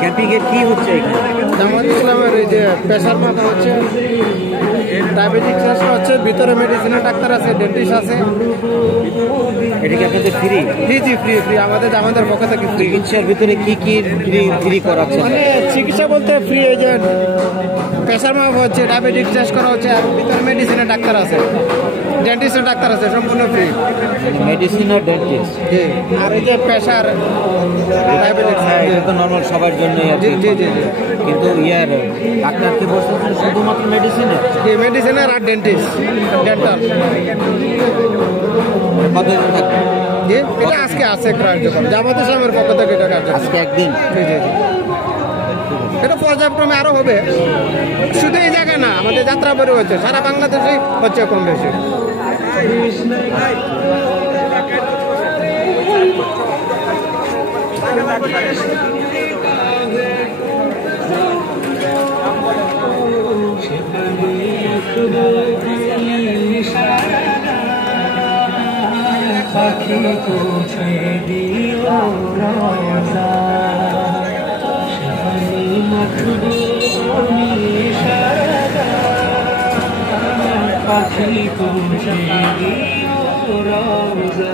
ক্যাম্পিংয়ে কি হচ্ছে এখানে? জামাত ইসলামের এই যে প্রেশার মাথা হচ্ছে, ডায়াবেটিস হচ্ছে, ভিতরে মেডিসিনের ডাক্তার আছে, ডেন্টিস্ট আছে। এটা কি আপনাদের ফ্রি? জি জি, ফ্রি ফ্রি, আমাদের পক্ষ থেকে ফ্রি। চিকিৎসার ভিতরে কি কি ফ্রি করাচ্ছে? মানে চিকিৎসা বলতে ফ্রি, এই যে প্রেশার মাপ হচ্ছে, ডায়াবেটিস টেস্ট করা হচ্ছে, আর ভিতরে মেডিসিনের ডাক্তার আছে, ডেন্টিস্টের ডাক্তার আছে, সম্পূর্ণ ফ্রি। মেডিসিন আর ডেন্টিস্ট? জি। আর এই যে প্রেশার, ডায়াবেটিস, এটা তো নর্মাল সবার জন্যই আছে। জি জি জি। কিন্তু ইয়ার ডাক্তার কি বলছেন শুধুমাত্র মেডিসিনে? জি, মেডিসিনের আর ডেন্টিস্ট, ডেন্টাল। কতদিন থাকবে? জি, এটা আজকে আছে কার্যক্রম, জামাত ইসলামের পক্ষ থেকে এটা কার্যক্রম। আজকে একদিন? জি জি জি। এটা পর্যায়ক্রমে আরো হবে, শুধু এই জায়গায় না, আমাদের যাত্রা বেরো হচ্ছে, সারা বাংলাদেশেই হচ্ছে কম বেশি। পাখি পৌঁছে দিল রওজা, শাহানি মখদুমি সারা, পাখি পৌঁছে দিল রওজা।